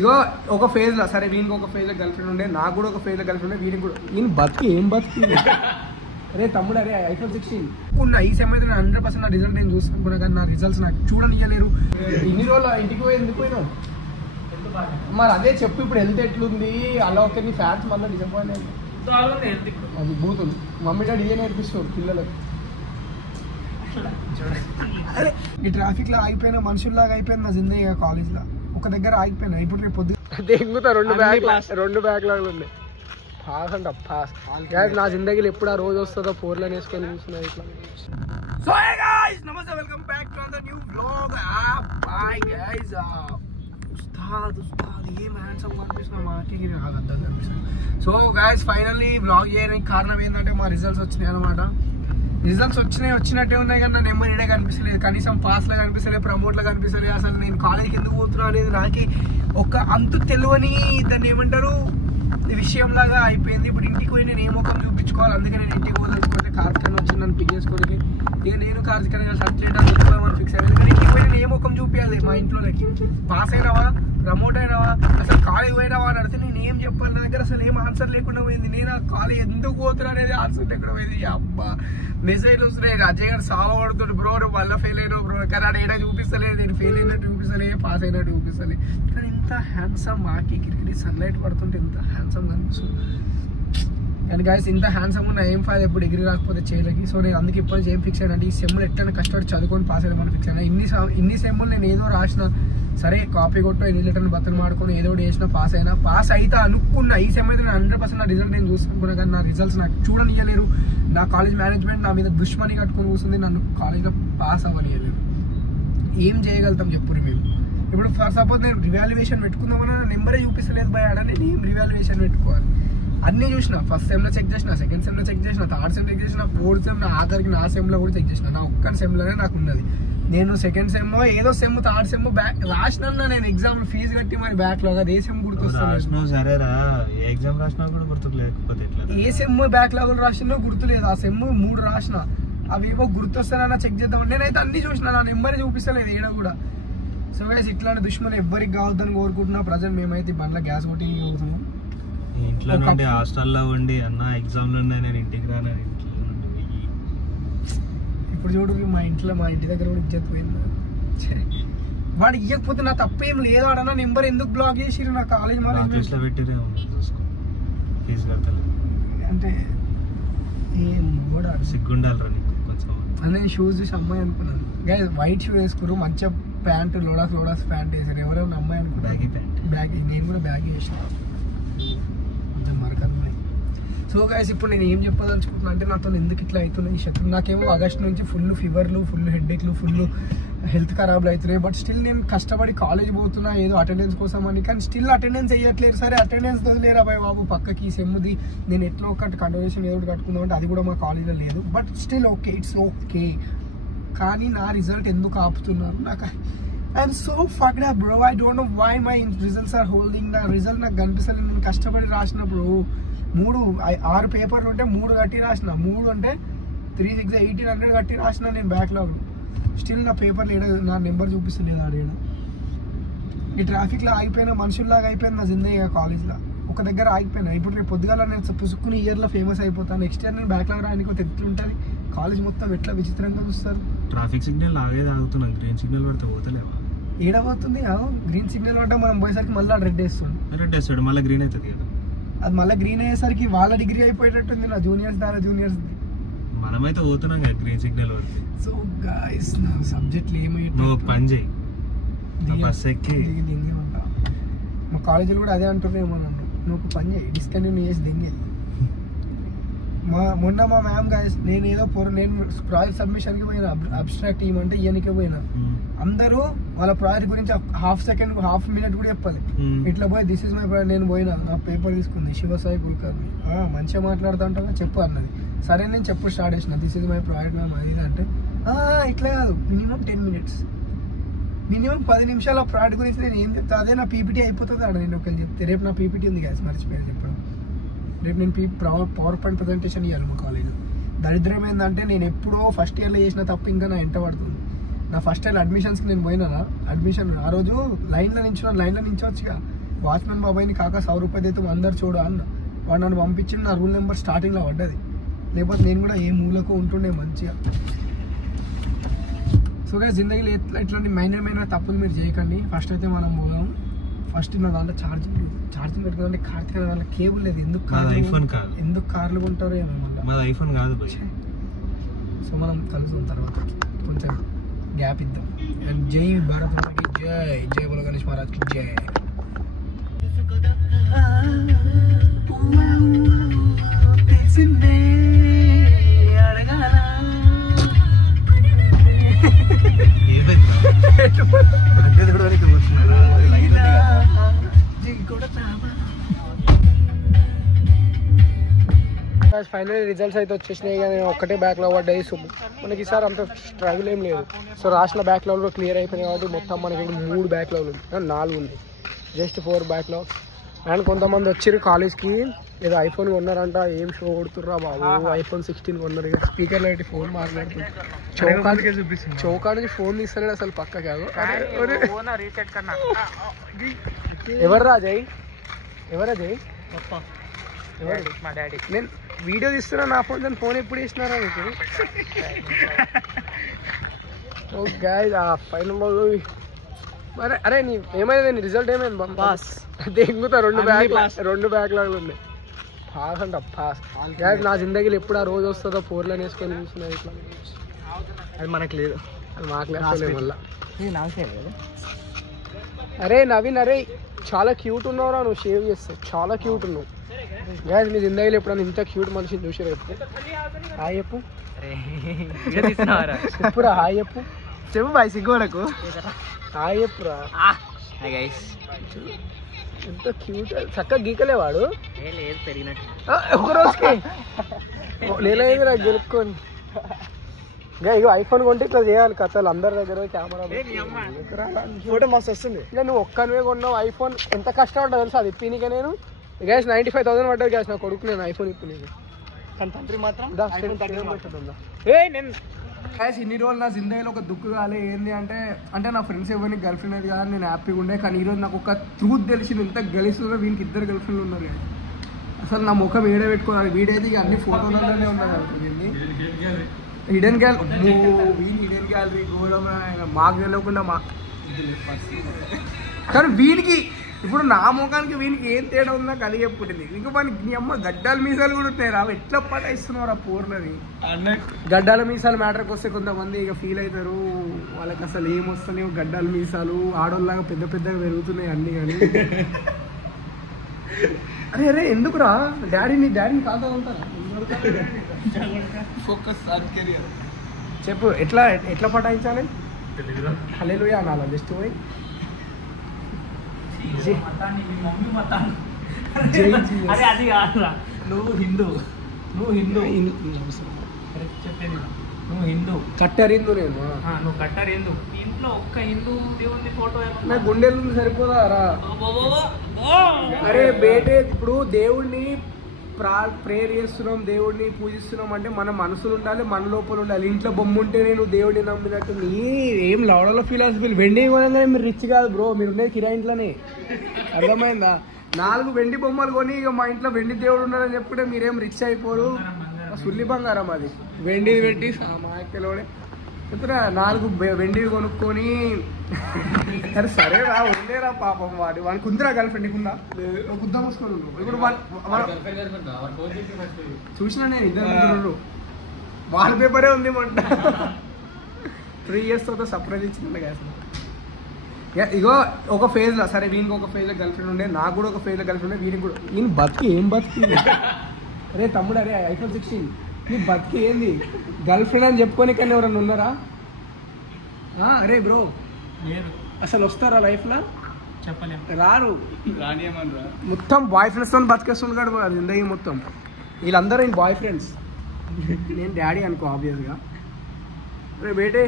ఇగో ఒక ఫేజ్ లో సరే వీనికి ఒక ఫేజ్ లో గర్ల్ ఫ్రెండ్ ఉండే, నాకు కూడా ఒక ఫేజ్ లో గర్ల్ ఫ్రెండ్ ఉండే, వీనికి కూడా ఈయన బతికి ఏం బతికి అరే తమ్ముడు అరే iPhone 16 ఉన్న ఈ సమయం 100% నా రిజల్ట్ నేను చూసుకున్నా, కానీ నా రిజల్ట్స్ నాకు చూడనియలేరు. ఇన్ని రోజులు ఇంటికి పోయి ఎందుకు పోయినావు మరి అదే చెప్పు. ఇప్పుడు హెల్త్ ఎట్లుంది అలా ఒక నీ ఫ్యాన్స్ మళ్ళీ డిసప్పాయింట్ అయింది. అది బూతులు మమ్మీ డాడీ ఇదే నేర్పిస్తారు పిల్లలకు. అరే ఈ ట్రాఫిక్ లో ఆగిపోయినా మనుషుల్లాగా అయిపోయింది నా జిందగీ కాలేజ్ లో. ఒక దగ్గర ఆగిపోయినా ఇప్పుడు రేపు పొద్దు దెంగుతా రెండు బ్యాక్లాగ్లు ఉన్నాయి. పాస్ అంట పాస్ నా జిందగీలో ఎప్పుడు ఆ రోజు వస్తుందో పోర్లను వేసుకొని చూస్తున్నా ఇట్లా. సో హే గైస్ నమస్తే, welcome back to another new vlog. Bye guys. ఉస్తాద్ ఏం హ్యాండ్సమ్ కనిపిస్తున్నా మాకి నాకు అర్థం కనిపిస్తుంది. సో గైస్ ఫైనల్లీ వ్లాగ్ చేయడానికి కారణం ఏంటంటే మా రిజల్ట్స్ వచ్చినాయి అనమాట. రిజల్ట్స్ వచ్చినట్టే ఉన్నాయి కానీ నా నెంబర్ ఇడే కనిపిస్తలేదు, కనీసం పాస్లో కనిపిస్తలేదు, ప్రమోట్లో కనిపిస్తలేదు. అసలు నేను కాలేజీకి ఎందుకు పోతున్నా అనేది నాకు ఒక అంతు తెలియని దాన్ని ఏమంటారు విషయంలాగా అయిపోయింది. ఇప్పుడు ఇంటికి పోయి నేను ఏ ముఖం చూపించుకోవాలి, అందుకే నేను ఇంటికి పోదలుచుకుంటే కార్తిక్ వచ్చి నన్ను పిక్ చేసుకోవడానికి. ఇక నేను కార్తిక్ సర్చ్ చేయడానికి ఫిక్స్ అయ్యాను. కానీ ఇంటికి పోయి నేను ఏ ముఖం చూపించాలి మా ఇంట్లోకి. పాస్ అయినావా, ప్రమోట్ అయినావా, అసలు కాలేజ్ పోయినావా అని అడిగితే నేను ఏం చెప్పాలి, నా దగ్గర అసలు ఏం ఆన్సర్ లేకుండా పోయింది. నేను ఆ కాలేజ్ ఎందుకు పోతున్నా అనేది ఆన్సర్ లేకుండా పోయింది. అబ్బా మెసేజ్లు వస్తున్నాయి, అజయ్ గారు సావ పడుతుంది, బ్రో మళ్ళీ ఫెయిల్ అయినా బ్రో, కానీ ఆడ ఏడా చూపిస్తలేదు, నేను ఫెయిల్ అయినట్టు చూపిస్తలే, పాస్ అయినట్టు చూపిస్తలే. కానీ ఇంత హ్యాండ్సమ్ మాకి క్రికెట్ సన్లైట్ పడుతుంటే ఇంత హ్యాండ్సమ్ కనిపిస్తుంది. కానీ గాయస్ ఇంత హ్యాండ్సమ్ ఉన్న ఏం ఫైల్ ఎప్పుడు డిగ్రీ రాకపోతే చేయలేకి. సో నేను అందుకే ఇప్పటి నుంచి ఏం ఫిక్స్ అయినా ఈ సెమ్లు ఎట్లయినా కష్టపడి చదువుకొని పాస్ అయ్యే మనం ఫిక్స్ అయినా. ఇన్ని సెమ్లు నేను ఏదో రాసిన సరే కాపీ కొట్టో ఎన్ని లీటర్ని బతులు మాడుకొని ఏదో ఒకటి చేసినా పాస్ అయినా. పాస్ అయితే అనుకున్నా ఈ సెమ్ అయితే 100% నా రిజల్ట్ నేను చూసుకున్నా, కానీ నా రిజల్ట్స్ నాకు చూడనియలేరు. నా కాలేజ్ మేనేజ్మెంట్ నా మీద దుష్మని కట్టుకొని కూర్చుంది, నన్ను కాలేజ్లో పాస్ అవ్వనియలేరు. ఏం చేయగలుగుతాం చెప్పురు మేము. ఇప్పుడు ఫర్ సపోజ్ నేను రివాల్యుయేషన్ పెట్టుకుందామన్నా నా నెంబరే చూపిస్తలేదు భయ, ఆడ నేను ఏం రివాల్యుయేషన్ పెట్టుకోవాలి. అన్నీ చూసిన, ఫస్ట్ సెమ్లో చెక్ చేసిన, సెకండ్ సెమ్లో చెక్ చేసిన, థర్డ్ సెమ్ చెక్ చేసిన, ఫోర్త్ సెమ్ నా ఆఖరికి నా సెమ్లో కూడా చెక్ చేసిన. నా ఒక్క సెమ్లోనే నాకు ఉన్నది. నేను సెకండ్ సెమ్ ఏదో సెమ్ థర్డ్ సెమ్ బ్యాక్ రాసిన, నేను ఎగ్జామ్ ఫీజు కట్టి మరి బ్యాక్లాగ్ అది ఏ సెమ్ గుర్తొస్తుంది, ఏ సెమ్ బ్యాక్లాగ్ రాసినో గుర్తులేదు. ఆ సెమ్ 3 రాసిన, అవి ఏవో గుర్తొస్తానన్నా చెక్ చేద్దామని నేనైతే అన్ని చూసిన, నా నెంబర్ చూపిస్తలేదు ఏడ కూడా. సో గైస్ ఇట్లాంటి దుష్మని ఎవ్వరికి కావద్దని కోరుకుంటున్నా. ప్రజెంట్ మేమైతే బండ్ల గ్యాస్ కొట్టి పోతున్నాం. ఇంట్లో నుండి హాస్టల్లో ఉండి అన్న ఎగ్జామ్ లో నేను ఇంటికి రాను, ఇప్పుడు చూడు మా ఇంటి దగ్గర కూడా ఇజ్జత్ పోయింది. వాడు ఇవ్వకపోతే నా తప్పేం లేదు, ఆడన్నా నెంబర్ ఎందుకు బ్లాక్ చేసిరు నా కాలేజ్ లో పెట్టిరే ఫీజు కడతలేదు అంటే ఏం కూడా సిగ్గుండాలరా నీకు కొంచెం. నేను షూస్ చూసి అమ్మాయి అనుకున్నాను. గైస్ వైట్ షూ వేసుకురు, మంచిగా ప్యాంటు లోడాస్ ప్యాంట్ వేసారు, ఎవరైనా అమ్మాయి అనుకున్నాను. బ్యాగ్ నేను కూడా బ్యాగ్ వేసిన మరకలు. సో గైస్ ఇప్పుడు నేను ఏం చెప్పదలుచుకుంటున్నా అంటే నాతో ఎందుకు ఇట్లా అవుతున్నాయి శత్రు. నాకేమో ఆగస్ట్ నుంచి ఫుల్ ఫీవర్లు, ఫుల్ హెడ్ఏక్లు, ఫుల్ హెల్త్ ఖరాబ్లు అవుతున్నాయి. బట్ స్టిల్ నేను కష్టపడి కాలేజ్ పోతున్నా ఏదో అటెండెన్స్ కోసం అని, కానీ స్టిల్ అటెండెన్స్ వేయట్లేదు. సరే అటెండెన్స్ వదిలేరా బాయ్ బాబు, పక్కకి సెమ్ది నేను ఎట్లా ఒకటి కండోనేషన్ ఏదో ఒకటి కట్టుకుందాం అంటే అది కూడా మా కాలేజ్లో లేదు. But still okay, it's okay. కానీ నా రిజల్ట్ ఎందుకు ఆపుతున్నారు నాకు? I'm so fucked up bro. I don't know why my results are holding. నా రిజల్ట్ నాకు కనిపిస్తుంది. నేను కష్టపడి రాసినప్పుడు 6 పేపర్లు ఉంటే 3 కట్టి రాసిన, 3 అంటే 3 6 1800 కట్టి రాసిన నేను బ్యాక్లాగ్. స్టిల్ నా పేపర్లు నా నెంబర్ చూపిస్తలేదు ఆడేడు. ఈ ట్రాఫిక్లో ఆగిపోయినా మనుషుల్లాగా అయిపోయింది నా జిందగీ కాలేజ్లో. ఒక దగ్గర ఆగిపోయినా. ఇప్పుడు రేపు పొద్దుగాల నేను పుసుక్కుని ఇయర్లో ఫేమస్ అయిపోతాను. నెక్స్ట్ ఇయర్ నేను బ్యాక్లాగ్ రాయడానికి ఒక ఎట్లుంటుంది, కాలేజ్ మొత్తం ఎట్లా విచిత్రంగా చూస్తారు. ట్రాఫిక్ సిగ్నల్ ఆగేది ఆగుతున్నాం, గ్రీన్ సిగ్నల్ పడితే పోతలేవా? ఏడబోతుంది గ్రీన్ సిగ్నల్ పడ్డా మనం పోయేసరికి మళ్ళీ రెడ్ వేస్తాడు, మళ్ళీ గ్రీన్ అవుతుంది కదా. అది మళ్ళీ గ్రీన్ అయ్యేసరికి వాళ్ళ డిగ్రీ అయిపోయేటట్టుంది నా జూనియర్స్. మనమైతే పోతున్నాం కదా గ్రీన్ సిగ్నల్ పడితే. సో గైస్ నా సబ్జెక్ట్లు ఏమైతే నువ్వు పని చేయి, బస్ ఎక్కి దింగేమంటా. మా కాలేజీలో కూడా అదే అంటున్నాయేమో నన్ను, నువ్వు ఒక పని చేయి డిస్కంటిన్యూ చేసి దింగే. మొన్న మా మ్యామ్ గైస్ నేను ఏదో నేను ప్రాజెక్ట్ సబ్మిషన్కి పోయినా, అబ్స్ట్రాక్ట్ ఇవ్వమంటే ఇవన్నీకే పోయినా. అందరూ వాళ్ళ ప్రాజెక్ట్ గురించి హాఫ్ మినిట్ కూడా చెప్పాలి. ఇట్లా పోయి దిస్ ఇస్ మై ప్రాజెక్ట్ నేను పోయినా, నా పేపర్ తీసుకుంది శివసాయి కుల్కర్ని. మంచిగా మాట్లాడుతుంటా చెప్పు అన్నది. సరే నేను చెప్పు స్టార్ట్ చేసిన, this is my project ma'am అది అంటే ఇట్లా కాదు, మినిమం 10 minutes, మినిమం 10 నిమిషాలు ఆ ప్రాజెక్ట్ గురించి నేను ఏం చెప్తా అదే నా పీపీటీ అయిపోతుంది ఆడ. నేను ఒకళ్ళు చెప్తే రేపు నా పీపీటీ ఉంది గ్యాస్ మర్చిపోయాను చెప్పడం. రేపు నేను పవర్ పాయింట్ ప్రజెంటేషన్ ఇవ్వాలి మా కాలేజ్లో. దరిద్రం ఏంటంటే నేను ఎప్పుడో ఫస్ట్ ఇయర్లో చేసిన తప్పు ఇంకా నా ఎంట పడుతుంది. నా ఫస్ట్ ఇయర్ అడ్మిషన్స్కి నేను పోయినా, అడ్మిషన్ ఆ రోజు లైన్లో నించోవచ్చుగా, వాచ్మెన్ బాబాయ్ని కాక 100 రూపాయలు అయితే అందరు చూడు అన్న. వాడు నన్ను పంపించి నా రూల్ నెంబర్ స్టార్టింగ్లో పడ్డది, లేకపోతే నేను కూడా ఏ మూలకు ఉంటుండే మంచిగా. సో గా జిందగీలో ఇట్లాంటి మైనర్ తప్పులు మీరు చేయకండి. ఫస్ట్ అయితే మనం పోదాం. ఫస్ట్ నా దాంట్లో ఛార్జింగ్ పెట్టుకోవాలంటే కార్తీక దాంట్లో కేబుల్ లేదు. ఎందుకు కార్లు కొంటారో ఏమో మళ్ళీ ఐఫోన్ కాదు. సో మనం కలుద్దాం తర్వాత, కొంచెం గ్యాప్ ఇద్దాం. అండ్ జై భారత్ మాతకి జై, జై బోలో గణేష్ మహారాజ్కి జై. ఫైనల్ రిజల్ట్స్ అయితే వచ్చేసినాయి. కానీ ఒక్కటే బ్యాక్లాగ్ పడ్డాయి. సో మనకి ఈసారి అంత స్ట్రగుల్ ఏం లేదు. సో రాసిన బ్యాక్లాగ్లో క్లియర్ అయిపోయినాయి కాబట్టి మొత్తం మనకి 3 బ్యాక్లాగ్లు ఉంది, 4 ఉంది, జస్ట్ 4 బ్యాక్లాగ్. అండ్ కొంతమంది వచ్చారు కాలేజ్కి, ఏదో ఐఫోన్ కొన్నారంట. ఏం షో కొడుతుర్రా బాబు, ఐఫోన్ 16 కొన్నారు. ఇక స్పీకర్లో పెట్టి ఫోన్ మాట్లాడుతుంది. చౌకా నుంచి ఫోన్ తీస్తాడు అసలు పక్క కాదు. ఎవరా జై? మా డాడీ. నేను వీడియో తీస్తున్నా నా ఫోన్ ఎప్పుడు ఇస్తున్నారా మీకు? ఫైనల్ మరి అరే నీ ఏమైంది, నీ రిజల్ట్ ఏమైంది? పాస్. దెంగుతా 2 బ్యాక్లాగ్లు ఉన్నాయి. పాస్ అంట పాస్. నా జిందగీలో ఎప్పుడు ఆ రోజు వస్తుందో పోర్లని వేసుకొని చూస్తున్నా ఇట్లా. అది మనకు లేదు, అది మాకు లేదు మళ్ళా. అరే నవీన్, అరే చాలా క్యూట్ ఉన్నావురా నువ్వు, షేవ్ చేస్తావు, చాలా క్యూట్ ఉన్నావు. గ్యాస్ మీ జిందగీలో ఎప్పుడన్నా ఇంత క్యూట్ మనిషిని చూసారు? హాయ్ చెప్పు, చెప్పురా, హాయ్ చెప్పు, చెప్పు బాయ్ సిగ్గోడకు, హాయ్ చెప్పురా. ఎంత క్యూట్, చక్కగా గీకలే వాడు. ఒక రోజుకి నేలైంది నాకు గెలుక్కొని. ఇక ఐఫోన్ కొంటే ఇట్లా చేయాలి కథలు, అందరి దగ్గర కెమెరా ఫోటో మస్తు వస్తుంది. ఇక నువ్వు ఒక్కనివే కొన్నావు ఐఫోన్, ఎంత కష్టం ఉంటుంది తెలుసా అది ఇప్పి. నేను గ్యాస్ 95,000 పడ్డది గ్యాస్ నా కొడుకు. నేను ఐఫోన్ ఇప్పి నీకు తండ్రి మాత్రం గ్యాస్. ఇన్ని రోజులు నా జిందగీలో ఒక దుక్కు కాలే. ఏంది అంటే నా ఫ్రెండ్స్ ఎవరిని గర్ల్ ఫ్రెండ్ అది కాదు, నేను హ్యాపీగా ఉండే. కానీ ఈరోజు నాకు ఒక ట్రూత్ తెలిసింది, ఇంత గెలిస్తుందో వీనికి 2 గర్ల్ ఫ్రెండ్లు ఉన్నారు. అసలు నా ముఖం వీడియో పెట్టుకోవాలి, వీడైతే ఇక అన్ని ఫోటోలలోనే ఉన్నాయి అనుకుంది. హిడెన్ గ్యాలరీ గోడమ మాకు తెలియకుండా కానీ వీనికి ఇప్పుడు నా ముఖానికి వీనికి ఏం తేడా ఉందా కలిగి చెప్పుకుంటుంది. ఇంకా మనకి నీ అమ్మ గడ్డాల మీసాలు కూడా ఉంటాయి రా, ఎట్లా పటాయిస్తున్నారు ఆ పూర్ణని. గడ్డాల మీసాలు మ్యాటర్కి వస్తే కొంతమంది ఇక ఫీల్ అవుతారు, వాళ్ళకి అసలు ఏం వస్తున్నాయి గడ్డాల మీసాలు, ఆడోళ్ళలాగా పెద్దగా పెరుగుతున్నాయి అన్ని. కానీ అరే ఎందుకురా డాడీని కాదా ఉంటారా? చెప్పు ఎట్లా పటాయించాలి? హల్లెలూయా అనాలా జస్ట్ పోయి? నువ్వు హిందూ కట్టర్ హిందూ. నేను కట్టర్ హిందూ. ఇంట్లో ఒక్క హిందూ దేవుని ఫోటో నా గుండెలు సరిపోదా రా? అరే బేటే, ఇప్పుడు దేవుడిని ప్రేయర్ చేస్తున్నాం, దేవుడిని పూజిస్తున్నాం అంటే మన మనసులు ఉండాలి, మన లోపల ఉండాలి. ఇంట్లో బొమ్మ ఉంటే నేను దేవుడిని నమ్మినట్టు ఏం లవడలో ఫిలాసఫీలు. వెండి కొనగానే మీరు రిచ్ కాదు బ్రో, మీరు ఉండేది కిరాయి ఇంట్లోనే, అర్థమైందా? 4 వెండి బొమ్మలు కొని ఇక మా ఇంట్లో వెండి దేవుడు ఉన్నారని చెప్పుకుంటే మీరేం రిచ్ అయిపోరు. సుల్లి బంగారం అది, వెండిది పెట్టి మా అక్కలోనే చెప్తున్నా 4 వెండివి కొనుక్కొని. అరే సరే రా, ఉండేరా పాపం వాడికి ఉందిరా గర్ల్ ఫ్రెండ్ కుందా కుద్దా మూసుకొని ఉన్నావు. ఇప్పుడు చూసినా నేను 2 వాల్ పేపరే ఉంది మంట. 3 years తర్వాత సర్ప్రైజ్ ఇచ్చిందంట గ్యాస్. ఇగో ఒక ఫేజ్లో సరే వీనికి ఒక ఫేజ్లో గర్ల్ ఫ్రెండ్ ఉండే, నాకు కూడా ఒక ఫేజ్లో గర్ల్ ఫ్రెండ్ ఉండే. వీనికి కూడా ఈయన బతికి ఏం బతికి. అరే తమ్ముడు, అరే iPhone 16 నీ బతికి ఏంది? గర్ల్ ఫ్రెండ్ అని చెప్పుకొని కానీ ఎవరన్నా ఉన్నారా? అరే బ్రో అసలు వస్తారా లైఫ్లో? చెప్పలేము, రారు. మొత్తం బాయ్ ఫ్రెండ్స్తో బతికేస్తున్నాడు జిందగీ మొత్తం. వీళ్ళందరూ ఈయన బాయ్ ఫ్రెండ్స్, నేను డాడీ అనుకో ఆబ్వియస్గా. అరే బేటే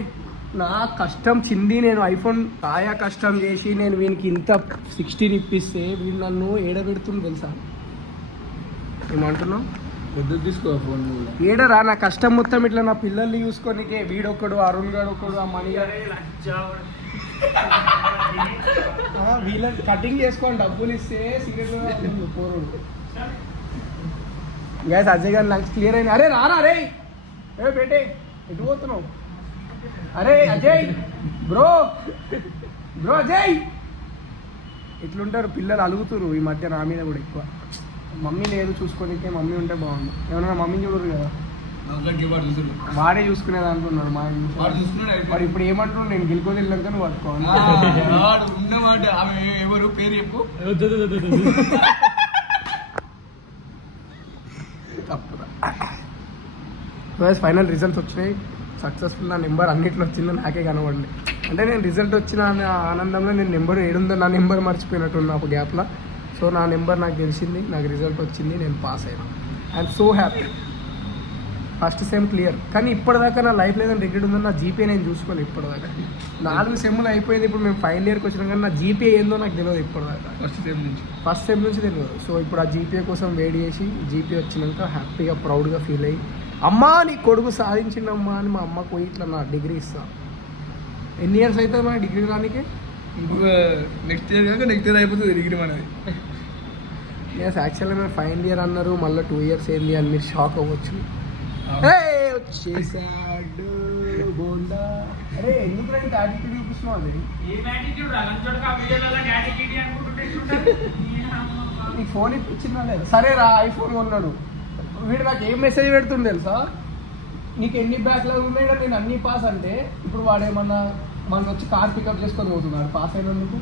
నా కష్టం చింది, నేను ఐఫోన్ కాయా కష్టం చేసి నేను వీనికి ఇంత 16 ఇప్పిస్తే వీడు నన్ను ఏడబెడుతుంది తెలుసా? ఏమంటున్నావు? పొద్దుకు తీసుకో ఫోన్ ఏడరా, నా కష్టం మొత్తం ఇట్లా నా పిల్లల్ని చూసుకోనికే. వీడొక్కడు, అరుణ్ గారు ఒకడు, ఆ మణి గారు వీళ్ళని కటింగ్ చేసుకొని డబ్బులు ఇస్తే సిగరెట్లు పోరుడు. గ్యాస్ అజయ్ గారి లంగ్స్ క్లియర్ అయినా. అరే రారా రే, ఏ బేటే ఎటు పోతున్నావు? అరే అజయ్ బ్రో అజయ్. ఇట్లుంటారు పిల్లలు, అలుగుతురు ఈ మధ్య నా మీద కూడా ఎక్కువ. మమ్మీ లేదు చూసుకోనికే, మమ్మీ ఉంటే బాగుండు. ఏమన్నా మమ్మీని చూడరు కదా, వాడే చూసుకునేది అంటున్నాడు మా వాడు. ఇప్పుడు ఏమంటున్నాడు, నేను గిల్కొని వెళ్ళాక నువ్వు పట్టుకోవాలి. ఎవరు పేరు చెప్పు. ఫైనల్ రిజల్ట్స్ వచ్చినాయి, సక్సెస్ఫుల్. నా నెంబర్ అన్నిట్లో వచ్చిందో నాకే కనబడలేదు. అంటే నేను రిజల్ట్ వచ్చిన ఆనందంలో నేను నెంబర్ ఏడుందో నా నెంబర్ మర్చిపోయినట్టున్నా ఒక గ్యాప్లో. సో నా నెంబర్ నాకు తెలిసింది, నాకు రిజల్ట్ వచ్చింది, నేను పాస్ అయినా. I'm so happy. First sem clear. కానీ ఇప్పటిదాకా నా లైఫ్ లేదని రిగ్రెట్ ఉందని నా జీపీఏ నేను చూసుకోలేదు ఇప్పటిదాకా. 4 సెమ్లు అయిపోయింది, ఇప్పుడు మేము ఫైనల్ ఇయర్కి వచ్చినాం. కానీ నా జీపీఏ ఏందో నాకు తెలియదు ఇప్పటిదాకా, ఫస్ట్ సెమ్ నుంచి తెలియదు. సో ఇప్పుడు ఆ జీపీఏ కోసం వెయిట్ చేసి జీపీఏ వచ్చినాక హ్యాపీగా ప్రౌడ్గా ఫీల్ అయ్యి, అమ్మా నీ కొడుకు సాధించిందమ్మా అని మా అమ్మకు పోయి ఇట్లా నా డిగ్రీ ఇస్తా. ఎన్ని ఇయర్స్ అవుతుంది మన డిగ్రీ రానికి? నెక్స్ట్ ఇయర్ అయిపోతుంది డిగ్రీ మనది. ఎస్, యాక్చువల్గా మేము ఫైనల్ ఇయర్ అన్నారు, మళ్ళీ 2 ఇయర్స్ ఏంది అని మీరు షాక్ అవ్వచ్చు. వచ్చేసాడు బోండా. అరే ఎందుకు రండి యాటిట్యూడ్ చూపిస్తున్నావు? అది నీకు ఫోన్ ఇప్పించిందా లేదా? సరే రా, ఐఫోన్ కొన్నాడు వీడు. నాకు ఏం మెసేజ్ పెడుతుంది తెలుసా, నీకు ఎన్ని బ్యాక్లాగ్ ఉన్నాయి కదా, నేను అన్నీ పాస్ అంటే. ఇప్పుడు వాడేమన్నా మనకు వచ్చి కార్ పికప్ చేసుకొని పోతున్నాడు పాస్ అయినందుకు.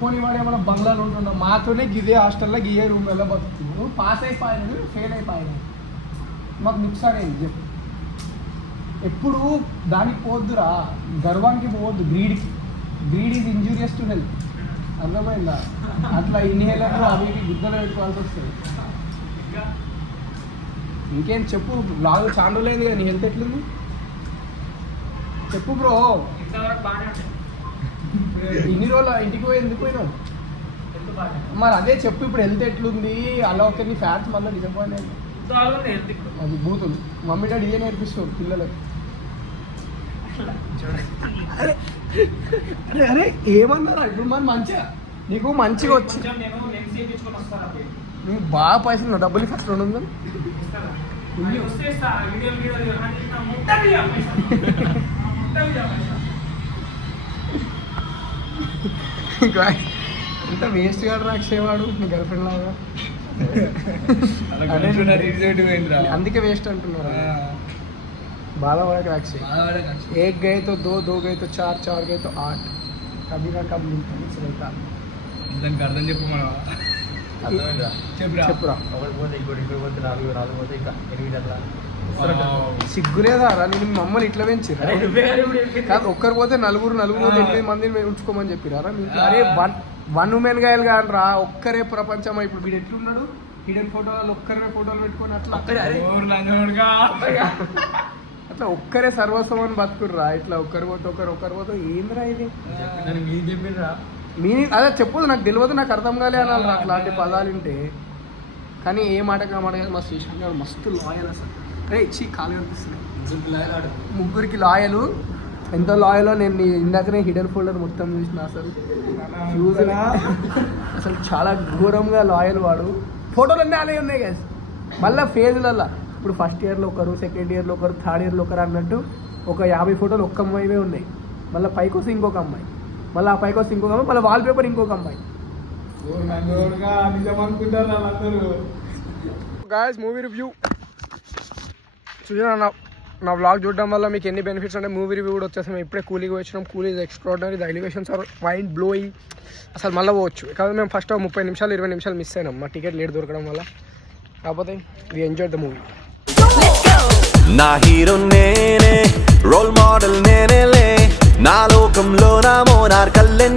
పోనీ వాడేమన్నా బంగ్లాలు ఉంటున్నావు, మాతోనే గిదే హాస్టల్లో గిదే రూమ్లలో బతుకుతున్నావు. పాస్ అయిపోయినది, ఫెయిల్ అయిపోయినది, మాకు మిక్సర్ అయింది చెప్పు. ఎప్పుడు దానికి పోవద్దురా, గర్వానికి పోవద్దు, గ్రీడ్కి. Greed is injurious to health, అర్థమైందా? అట్లా ఇన్హేలర్ అవి గుద్దలు పెట్టుకోవాల్సి వస్తుంది. ఇంకేం చెప్పు, బ్లాగ్ చాలా రోజులైంది కదా, నీ హెల్త్ ఎట్లుంది చెప్పు బ్రో. ఇన్ని రోజులు ఇంటికి పోయి ఎందుకు పోయినావు మరి? అదే చెప్పు, ఇప్పుడు హెల్త్ ఎట్లుంది? అలా ఒక నీ ఫ్యాన్స్ మళ్ళీ డిసప్పాయింట్ అయింది. అది బూతులు మమ్మీ డాడీ ఇదే నేర్పిస్తావు పిల్లలకు. అరే అరే ఏమన్నారా ఇప్పుడు? మరి మంచిగా నీకు మంచిగా వచ్చి నువ్వు బాగా పైసలు డబ్బులు ఫస్ట్ 200 ఇంత వేస్ట్ కాదు రాక్షేవాడు నీ గర్ల్ ఫ్రెండ్ లాగా. అందుకే వేస్ట్ అంటున్నారు. బాగా వరకు రాక్షే. एक गए तो 2, 2 गए तो 4, 4 गए तो 8, कभी ना कभी मिलता है. దానికి అర్థం చెప్పు మనం. చెప్పురా. సిగ్గులేదా రా? నేను మమ్మల్ని ఇట్లా పెంచిరా? కాదు, ఒక్కరు పోతే నలుగురు 8 మందిని ఉంచుకోమని చెప్పిరారా మీకు? అరే 1 ఉమెన్ గాయలు కాదు రా, ఒక్కరే ప్రపంచం. ఇప్పుడు వీడు ఎట్లున్నాడు, హిడెన్ ఫోటోలు ఒక్కరే ఫోటోలు పెట్టుకొని అట్లా అట్లా ఒక్కరే సర్వస్వం అని బతుకుర్రా. ఇట్లా ఒక్కరు పోతే ఏందిరా ఇది? మీ అదే చెప్పదు, నాకు తెలియదు, నాకు అర్థం కాలే అనాలి అట్లాంటి పదాలు ఉంటే. కానీ ఏ మాటగా మా శ్రీశాంత్ గారు మస్తు లాయల్ అసలు. అరే ఇచ్చి కాలు కనిపిస్తున్నాయి. ముగ్గురికి లాయలు. ఎంత లాయలో నేను ఇందాకనే హిడెన్ ఫోల్డర్ మొత్తం చూసిన. అసలు ఫ్యూజ్ అసలు చాలా ఘోరంగా లాయల్ వాడు. ఫోటోలు అన్నీ అలాగే ఉన్నాయి కదా. మళ్ళీ ఫేజ్లల్లా ఇప్పుడు ఫస్ట్ ఇయర్లో ఒకరు, సెకండ్ ఇయర్లో ఒకరు, థర్డ్ ఇయర్లో ఒకరు అన్నట్టు ఒక 50 ఫోటోలు ఒక్క అమ్మాయివే ఉన్నాయి. మళ్ళీ పైకి వస్తే ఇంకొక అమ్మాయి, మళ్ళీ ఆ పైకి వస్తే ఇంకొక అమ్మాయి, మళ్ళీ వాల్ పేపర్ ఇంకొక అమ్మాయి. గాయ్స్ మూవీ రివ్యూ చూసిన నా వ్లాగ్ చూడడం వల్ల మీకు ఎన్ని బెనిఫిట్స్ అంటే మూవీ రివ్యూ కూడా వచ్చేసాం. ఇప్పుడే కూలీకి వచ్చినాం. Coolie is extraordinary. The elevations are mind blowing. అసలు మళ్ళీ పోవచ్చు. కాకపోతే మేము ఫస్ట్ 30 నిమిషాలు 20 నిమిషాలు మిస్ అయినాం మా టికెట్ లేట్ దొరకడం వల్ల. కాకపోతే వి ఎంజాయ్ ద మూవీ. నా హీరో నేనే, రోల్ మోడల్ నేనేలే, నా లోకంలో నా మోనార్కల్లెన్నే.